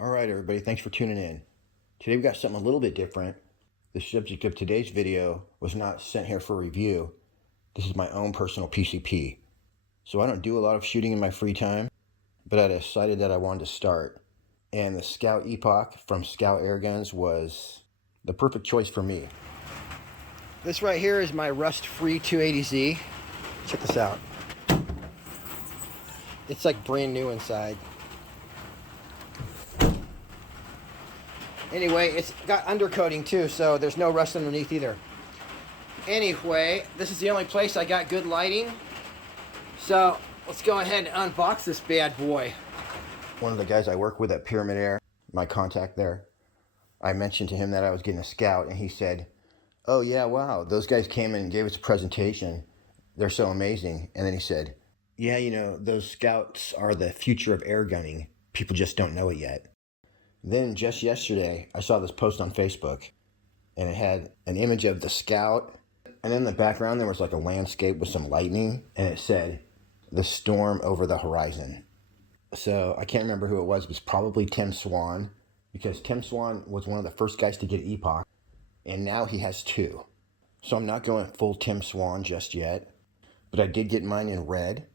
All right, everybody, thanks for tuning in. Today we got something a little bit different. The subject of today's video was not sent here for review. This is my own personal PCP. So I don't do a lot of shooting in my free time, but I decided that I wanted to start. And the Skout Epoch from Skout Airguns was the perfect choice for me. This right here is my rust-free 280Z. Check this out. It's like brand new inside. Anyway, it's got undercoating too, so there's no rust underneath either. Anyway, this is the only place I got good lighting. So let's go ahead and unbox this bad boy. One of the guys I work with at Pyramid Air, my contact there, I mentioned to him that I was getting a Skout, and he said, "Oh yeah, wow, those guys came in and gave us a presentation. They're so amazing." And then he said, "Yeah, you know, those Skouts are the future of air gunning. People just don't know it yet." Then just yesterday, I saw this post on Facebook, and it had an image of the Skout, and in the background there was like a landscape with some lightning, and it said, "The storm over the horizon." So I can't remember who it was. It was probably Tim Swan, because Tim Swan was one of the first guys to get Epoch, and now he has two. So I'm not going full Tim Swan just yet, but I did get mine in red.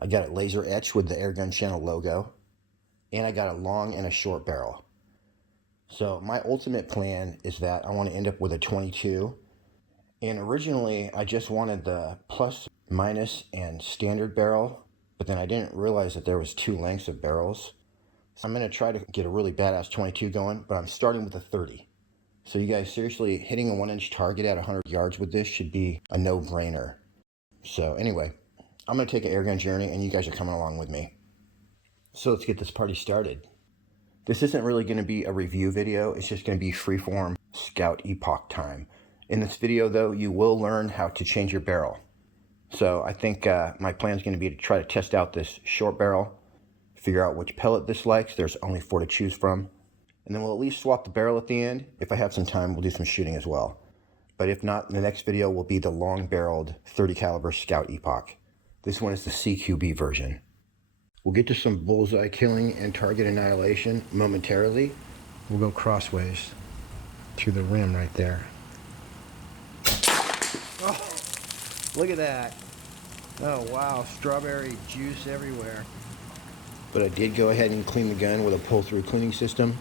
I got it laser etched with the Airgun channel logo, and I got a long and a short barrel. So my ultimate plan is that I want to end up with a 22. And originally I just wanted the plus, minus, and standard barrel, but then I didn't realize that there was two lengths of barrels. So I'm going to try to get a really badass 22 going, but I'm starting with a 30. So you guys, seriously, hitting a 1-inch target at 100 yards with this should be a no-brainer. So anyway, I'm going to take an airgun journey, and you guys are coming along with me. So let's get this party started. This isn't really going to be a review video. It's just going to be freeform Skout Epoch time. In this video, though, you will learn how to change your barrel. So I think my plan is going to be to try to test out this short barrel, figure out which pellet this likes. There's only 4 to choose from. And then we'll at least swap the barrel at the end. If I have some time, we'll do some shooting as well. But if not, the next video will be the long-barreled 30 caliber Skout Epoch. This one is the CQB version. We'll get to some bullseye killing and target annihilation momentarily. We'll go crossways to the rim right there. Oh, look at that. Oh wow, strawberry juice everywhere. But I did go ahead and clean the gun with a pull-through cleaning system.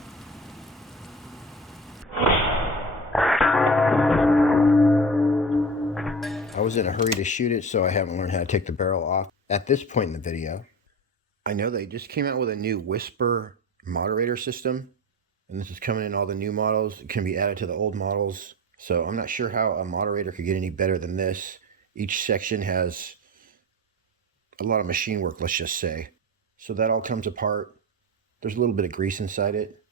I was in a hurry to shoot it, so I haven't learned how to take the barrel off at this point in the video. I know they just came out with a new Whisper moderator system, and this is coming in all the new models. It can be added to the old models, so I'm not sure how a moderator could get any better than this. Each section has a lot of machine work, let's just say. So that all comes apart. There's a little bit of grease inside it.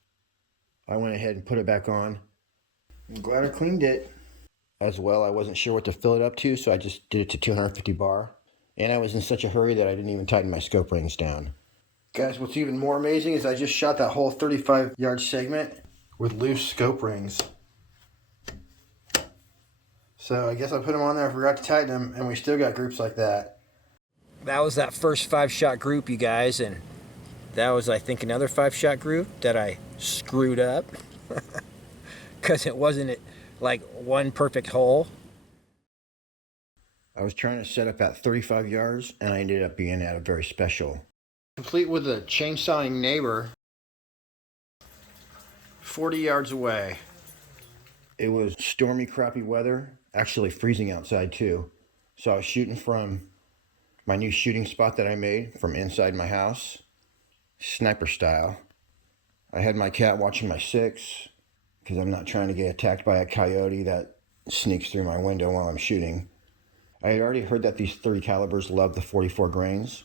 I went ahead and put it back on. I'm glad I cleaned it. As well, I wasn't sure what to fill it up to, so I just did it to 250 bar. And I was in such a hurry that I didn't even tighten my scope rings down. Guys, what's even more amazing is I just shot that whole 35-yard segment with loose scope rings. So I guess I put them on there, I forgot to tighten them, and we still got groups like that. That was that first 5-shot group, you guys, and that was, I think, another 5-shot group that I screwed up. Because it wasn't like one perfect hole. I was trying to set up at 35 yards, and I ended up being at a very special. Complete with a chainsawing neighbor 40 yards away. It was stormy, crappy weather, actually freezing outside too. So I was shooting from my new shooting spot that I made from inside my house, sniper style. I had my cat watching my 6, because I'm not trying to get attacked by a coyote that sneaks through my window while I'm shooting. I had already heard that these 30 calibers love the 44 grains,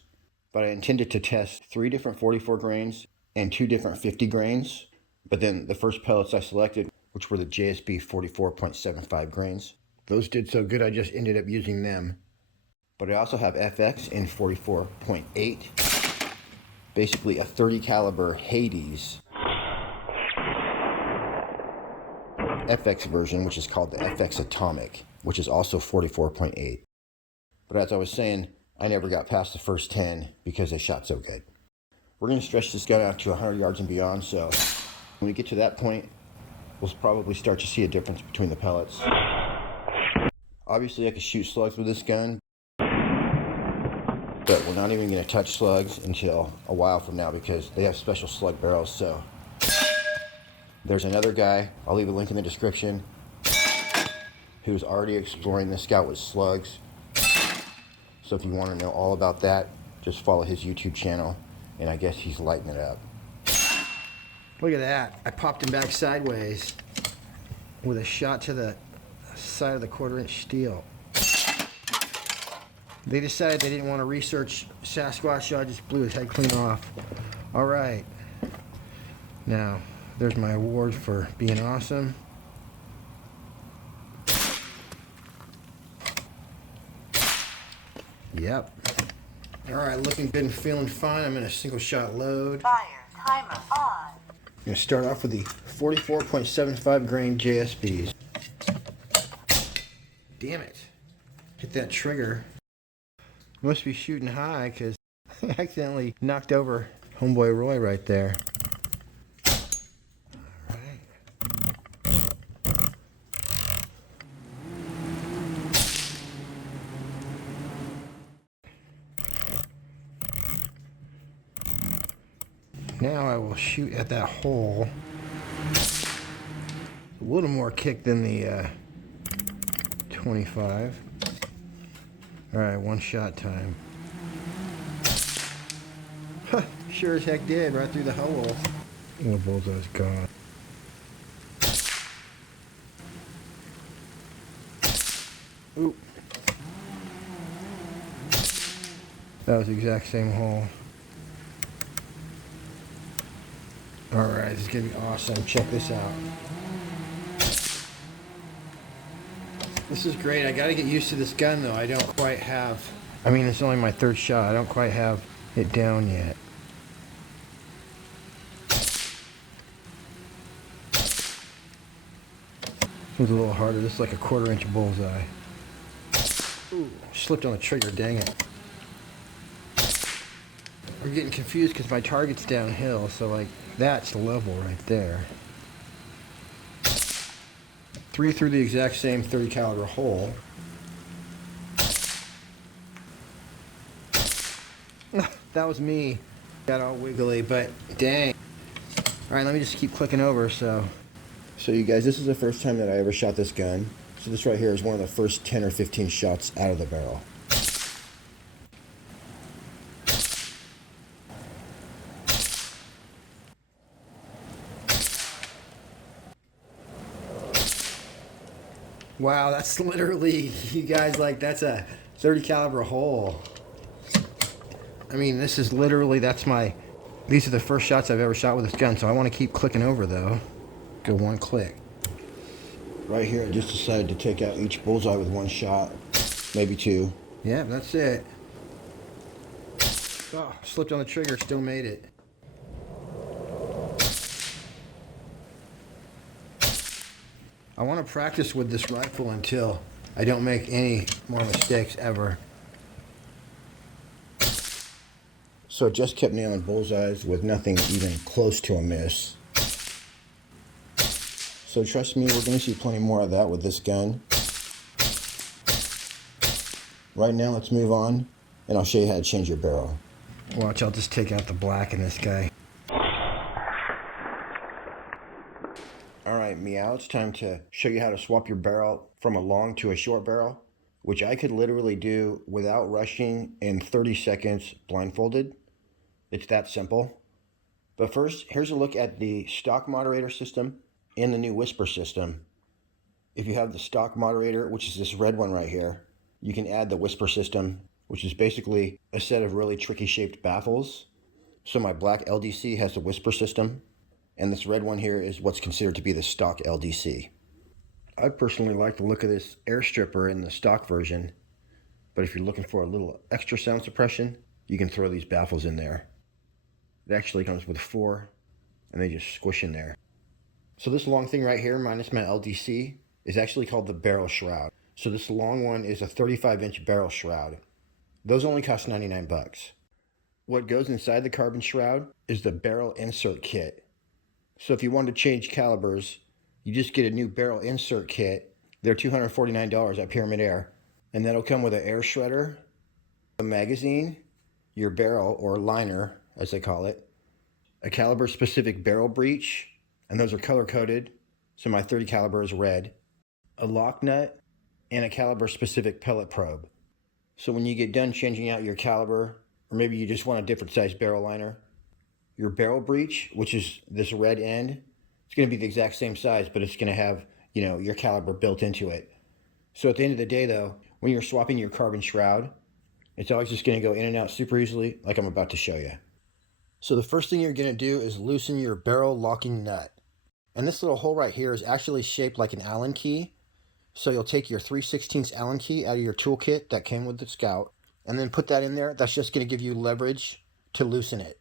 but I intended to test 3 different 44 grains and 2 different 50 grains. But then the first pellets I selected, which were the JSB 44.75 grains, those did so good I just ended up using them. But I also have FX in 44.8, basically a 30 caliber Hades FX version, which is called the FX Atomic, which is also 44.8. But as I was saying, I never got past the first 10 because they shot so good. We're going to stretch this gun out to 100 yards and beyond, so when we get to that point, we'll probably start to see a difference between the pellets. Obviously, I can shoot slugs with this gun, but we're not even going to touch slugs until a while from now because they have special slug barrels. So there's another guy, I'll leave a link in the description, who's already exploring the Skout with slugs. So if you want to know all about that, just follow his YouTube channel, and I guess he's lighting it up. Look at that. I popped him back sideways with a shot to the side of the 1/4-inch steel. They decided they didn't want to research Sasquatch, so I just blew his head clean off. All right. Now, there's my award for being awesome. Yep. All right, looking good and feeling fine. I'm in a single shot load. Fire timer on. I'm going to start off with the 44.75 grain JSBs. Damn it. Hit that trigger. Must be shooting high because I accidentally knocked over homeboy Roy right there. All right. Now I will shoot at that hole. A little more kick than the 25. All right, one shot time. Sure as heck did, right through the hole. The bullseye's gone. Oop. That was the exact same hole. Alright, this is gonna be awesome. Check this out. This is great. I gotta get used to this gun though. I don't quite have... I mean, it's only my 3rd shot. I don't quite have it down yet. This one's a little harder. This is like a 1/4-inch bullseye. Ooh, slipped on the trigger, dang it. I'm getting confused because my target's downhill, so like that's level right there. 3 through the exact same 30 caliber hole. That was me. Got all wiggly, but dang. Alright, let me just keep clicking over. So you guys, this is the first time that I ever shot this gun. So this right here is one of the first 10 or 15 shots out of the barrel. Wow, that's literally, you guys, like, that's a 30 caliber hole. I mean, this is literally, these are the first shots I've ever shot with this gun, so I want to keep clicking over, though. Go one click. Right here, I just decided to take out each bullseye with one shot, maybe 2. Yeah, that's it. Oh, slipped on the trigger, still made it. I want to practice with this rifle until I don't make any more mistakes ever. So it just kept nailing bullseyes with nothing even close to a miss. So trust me, we're going to see plenty more of that with this gun. Right now, let's move on, and I'll show you how to change your barrel. Watch, I'll just take out the black in this guy. Alright, meow, it's time to show you how to swap your barrel from a long to a short barrel, which I could literally do without rushing in 30 seconds blindfolded. It's that simple. But first, here's a look at the stock moderator system and the new whisper system. If you have the stock moderator, which is this red one right here, you can add the whisper system, which is basically a set of really tricky shaped baffles. So my black LDC has the whisper system, and this red one here is what's considered to be the stock LDC. I personally like the look of this air stripper in the stock version, but if you're looking for a little extra sound suppression, you can throw these baffles in there. It actually comes with 4, and they just squish in there. So this long thing right here, minus my LDC, is actually called the barrel shroud. So this long one is a 35-inch barrel shroud. Those only cost 99 bucks. What goes inside the carbon shroud is the barrel insert kit. So if you want to change calibers, you just get a new barrel insert kit. They're $249 at Pyramid Air. And that'll come with an air shredder, a magazine, your barrel or liner, as they call it, a caliber specific barrel breech, and those are color coded, so my 30 caliber is red, a lock nut, and a caliber specific pellet probe. So when you get done changing out your caliber, or maybe you just want a different size barrel liner, your barrel breech, which is this red end, it's going to be the exact same size, but it's going to have, your caliber built into it. So at the end of the day though, when you're swapping your carbon shroud, it's always just going to go in and out super easily, like I'm about to show you. So the first thing you're going to do is loosen your barrel locking nut. And this little hole right here is actually shaped like an Allen key. So you'll take your 3/16 Allen key out of your toolkit that came with the Skout, and then put that in there. That's just going to give you leverage to loosen it.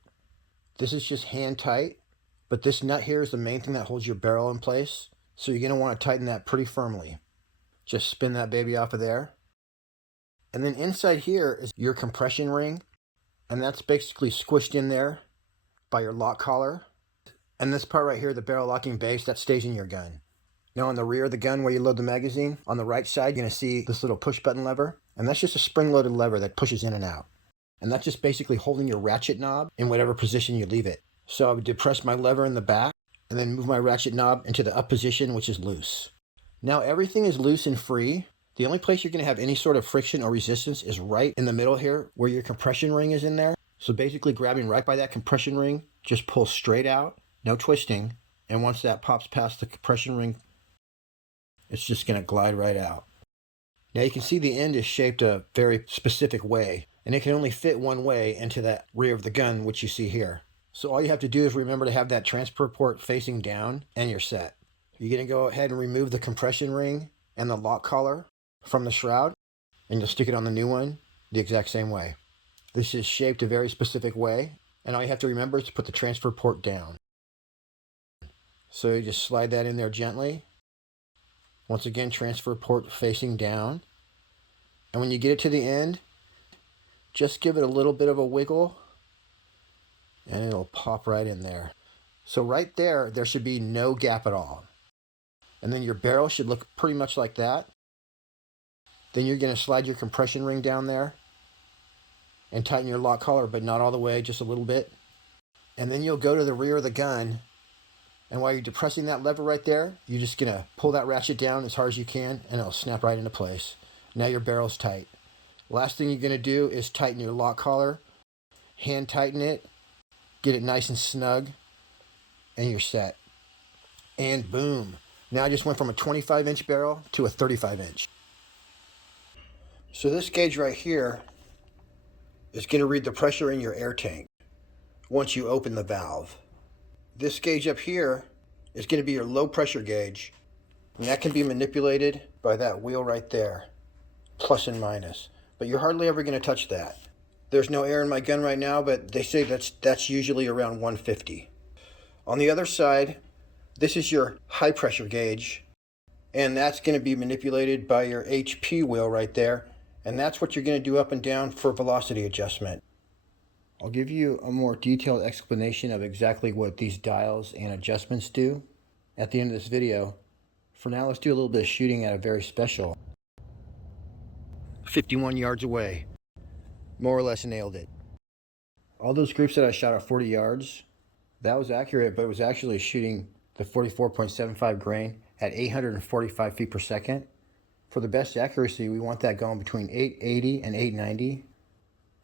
This is just hand tight, but this nut here is the main thing that holds your barrel in place. So you're going to want to tighten that pretty firmly. Just spin that baby off of there. And then inside here is your compression ring, and that's basically squished in there by your lock collar. And this part right here, the barrel locking base, that stays in your gun. Now on the rear of the gun where you load the magazine, on the right side, you're going to see this little push button lever, and that's just a spring-loaded lever that pushes in and out. And that's just basically holding your ratchet knob in whatever position you leave it. So I would depress my lever in the back, and then move my ratchet knob into the up position, which is loose. Now everything is loose and free. The only place you're going to have any sort of friction or resistance is right in the middle here, where your compression ring is in there. So basically grabbing right by that compression ring, just pull straight out, no twisting, and once that pops past the compression ring, it's just going to glide right out. Now you can see the end is shaped a very specific way, and it can only fit one way into that rear of the gun, which you see here. So all you have to do is remember to have that transfer port facing down, and you're set. You're going to go ahead and remove the compression ring and the lock collar from the shroud, and you'll stick it on the new one the exact same way. This is shaped a very specific way, and all you have to remember is to put the transfer port down. So you just slide that in there gently. Once again, transfer port facing down. And when you get it to the end, just give it a little bit of a wiggle, and it'll pop right in there. So right there, there should be no gap at all. And then your barrel should look pretty much like that. Then you're going to slide your compression ring down there and tighten your lock collar, but not all the way, just a little bit. And then you'll go to the rear of the gun, and while you're depressing that lever right there, you're just going to pull that ratchet down as hard as you can, and it'll snap right into place. Now your barrel's tight. Last thing you're going to do is tighten your lock collar, hand tighten it, get it nice and snug, and you're set. And boom. Now I just went from a 25-inch barrel to a 35-inch. So this gauge right here is going to read the pressure in your air tank once you open the valve. This gauge up here is going to be your low pressure gauge, and that can be manipulated by that wheel right there, plus and minus. But you're hardly ever going to touch that. There's no air in my gun right now, but they say that's usually around 150. On the other side, this is your high pressure gauge, and that's going to be manipulated by your HP wheel right there, and that's what you're going to do up and down for velocity adjustment. I'll give you a more detailed explanation of exactly what these dials and adjustments do at the end of this video. For now, let's do a little bit of shooting at a very special 51 yards away. More or less nailed it. All those groups that I shot at 40 yards, that was accurate, but it was actually shooting the 44.75 grain at 845 feet per second. For the best accuracy, we want that going between 880 and 890.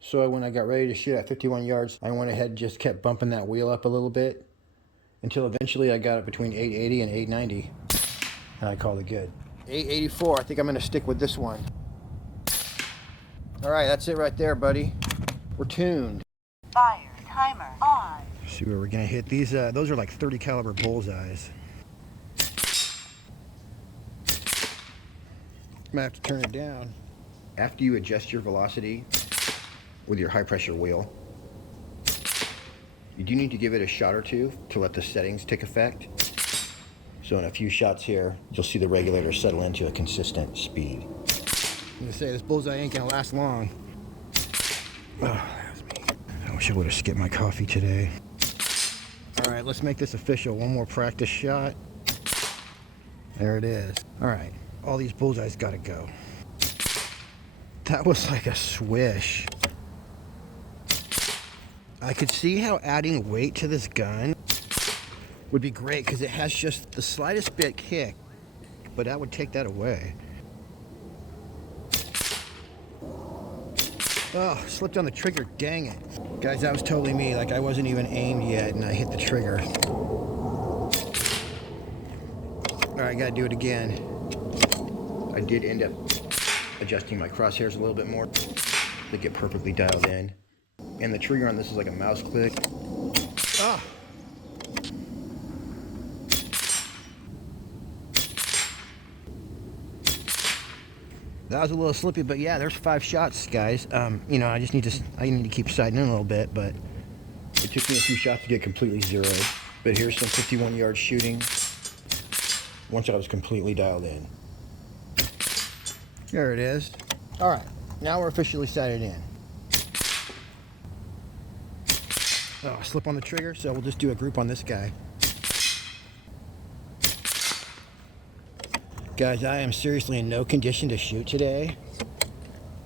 So when I got ready to shoot at 51 yards, I went ahead and just kept bumping that wheel up a little bit until eventually I got it between 880 and 890, and I called it good. 884, I think I'm going to stick with this one. All right, that's it right there, buddy. We're tuned. Fire timer on. See where we're going to hit. These, those are like 30 caliber bullseyes. I'm going to have to turn it down. After you adjust your velocity with your high pressure wheel, you do need to give it a shot or two to let the settings take effect. So in a few shots here, you'll see the regulator settle into a consistent speed. I'm gonna say this bullseye ain't gonna last long. Oh, that was me. That wish I would have skipped my coffee today. All right, let's make this official. One more practice shot. There it is. All right, all these bullseyes gotta go. That was like a swish. I could see how adding weight to this gun would be great because it has just the slightest bit kick, but that would take that away. Oh, slipped on the trigger, dang it. Guys, that was totally me, like I wasn't even aimed yet and I hit the trigger. Alright, gotta do it again. I did end up adjusting my crosshairs a little bit more to get perfectly dialed in. And the trigger on this is like a mouse click. Ah! That was a little slippy, but yeah, there's 5 shots, guys. You know, I need to keep sighting in a little bit, but it took me a few shots to get completely zeroed. But here's some 51-yard shooting once I was completely dialed in. There it is. All right, now we're officially sighted in. Oh, slip on the trigger, so we'll just do a group on this guy. Guys, I am seriously in no condition to shoot today.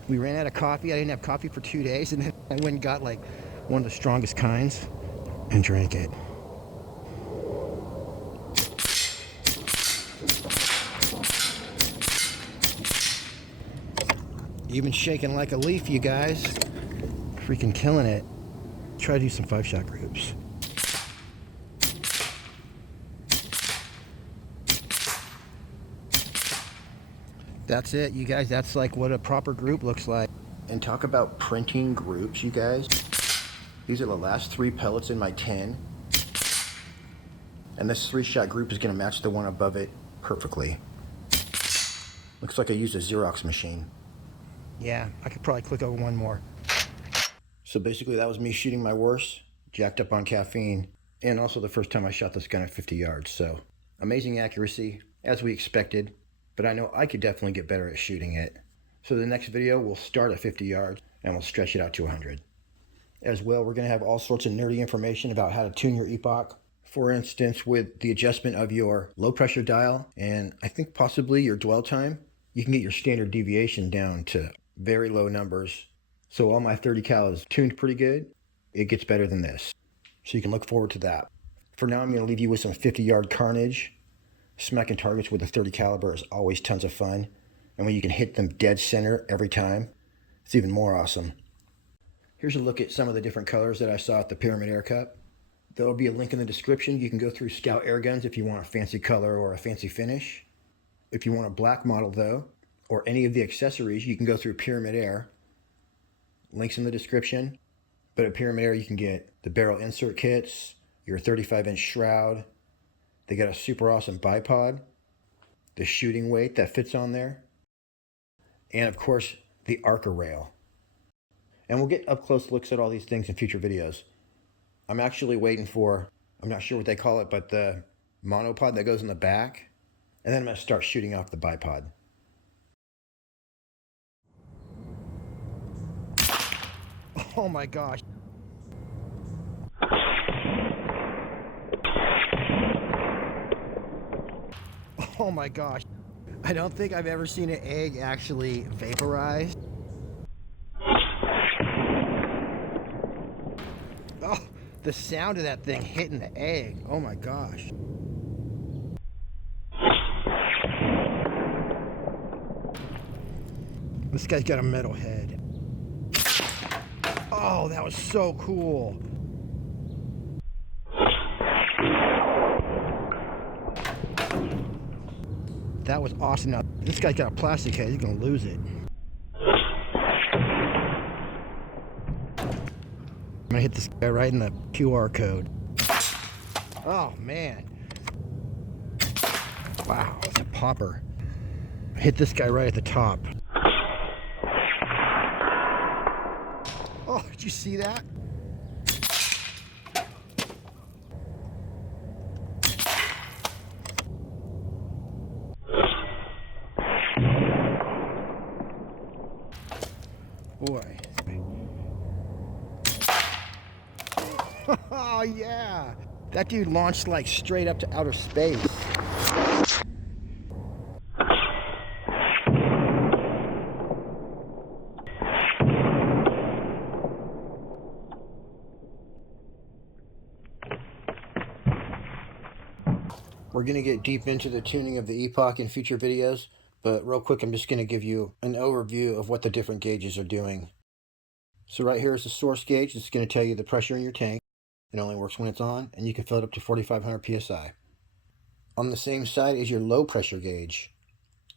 We ran out of coffee. I didn't have coffee for 2 days, and then I went and got like one of the strongest kinds and drank it. Even shaking like a leaf, you guys. Freaking killing it. Try to do some 5-shot groups. That's it, you guys. That's like what a proper group looks like. And talk about printing groups, you guys. These are the last 3 pellets in my 10. And this 3-shot group is gonna match the one above it perfectly. Looks like I used a Xerox machine. Yeah, I could probably click over one more. So basically that was me shooting my worst, jacked up on caffeine, and also the first time I shot this gun at 50 yards. So amazing accuracy, as we expected. But I know I could definitely get better at shooting it. So the next video will start at 50 yards and we'll stretch it out to 100. As well, we're gonna have all sorts of nerdy information about how to tune your Epoch. For instance, with the adjustment of your low pressure dial and I think possibly your dwell time, you can get your standard deviation down to very low numbers. So all my 30 cal is tuned pretty good. It gets better than this. So you can look forward to that. For now, I'm gonna leave you with some 50-yard carnage. Smacking targets with a 30 caliber is always tons of fun. And when you can hit them dead center every time, it's even more awesome. Here's a look at some of the different colors that I saw at the Pyramid Air Cup. There will be a link in the description. You can go through Skout Airguns if you want a fancy color or a fancy finish. If you want a black model though, or any of the accessories, you can go through Pyramid Air. Links in the description. But at Pyramid Air you can get the barrel insert kits, your 35-inch shroud. They got a super awesome bipod, the shooting weight that fits on there, and of course the Arca rail. And we'll get up close looks at all these things in future videos. I'm actually waiting for, I'm not sure what they call it, but the monopod that goes in the back, and then I'm going to start shooting off the bipod. Oh my gosh. Oh my gosh. I don't think I've ever seen an egg actually vaporize. Oh, the sound of that thing hitting the egg. Oh my gosh. This guy's got a metal head. Oh, that was so cool. That was awesome. Now, this guy's got a plastic head. He's gonna lose it. I'm gonna hit this guy right in the QR code. Oh, man. Wow, it's a popper. Hit this guy right at the top. Oh, did you see that? Boy. yeah! That dude launched like straight up to outer space. We're going to get deep into the tuning of the Epoch in future videos, but real quick I'm just going to give you an overview of what the different gauges are doing. So right here is the source gauge. It's going to tell you the pressure in your tank. It only works when it's on, and you can fill it up to 4,500 psi. On the same side is your low pressure gauge.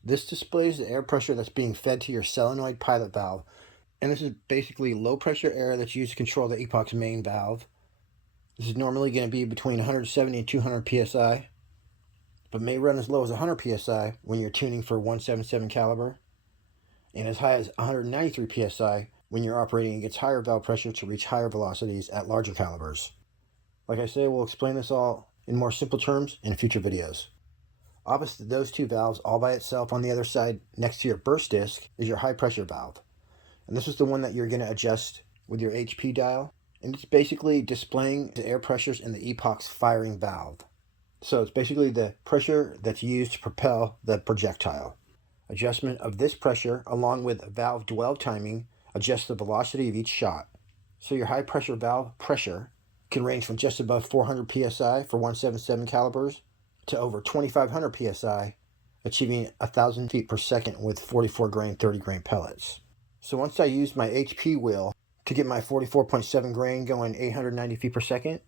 This displays the air pressure that's being fed to your solenoid pilot valve, and this is basically low pressure air that's used to control the Epoch's main valve. This is normally going to be between 170 and 200 psi, but may run as low as 100 psi when you're tuning for 177 caliber, and as high as 193 psi when you're operating against higher valve pressure to reach higher velocities at larger calibers. Like I say, we'll explain this all in more simple terms in future videos. Opposite those two valves, all by itself on the other side next to your burst disc, is your high pressure valve. And this is the one that you're going to adjust with your HP dial. And it's basically displaying the air pressures in the Epoch's firing valve. So it's basically the pressure that's used to propel the projectile. Adjustment of this pressure along with valve dwell timing adjusts the velocity of each shot. So your high pressure valve pressure can range from just above 400 psi for 177 calibers to over 2,500 psi, achieving 1,000 feet per second with 44 grain, 30 grain pellets. So once I used my HP wheel to get my 44.7 grain going 890 feet per second,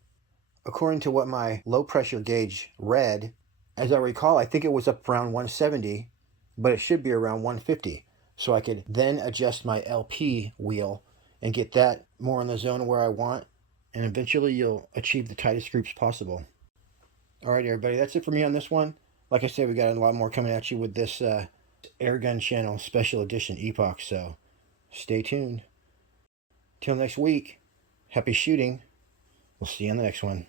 according to what my low pressure gauge read, as I recall, I think it was up around 170, but it should be around 150. So I could then adjust my LP wheel and get that more in the zone where I want, and eventually you'll achieve the tightest groups possible. Alright everybody, that's it for me on this one. Like I said, we got a lot more coming at you with this Airgun channel special edition Epoch, so stay tuned. Till next week, happy shooting. We'll see you on the next one.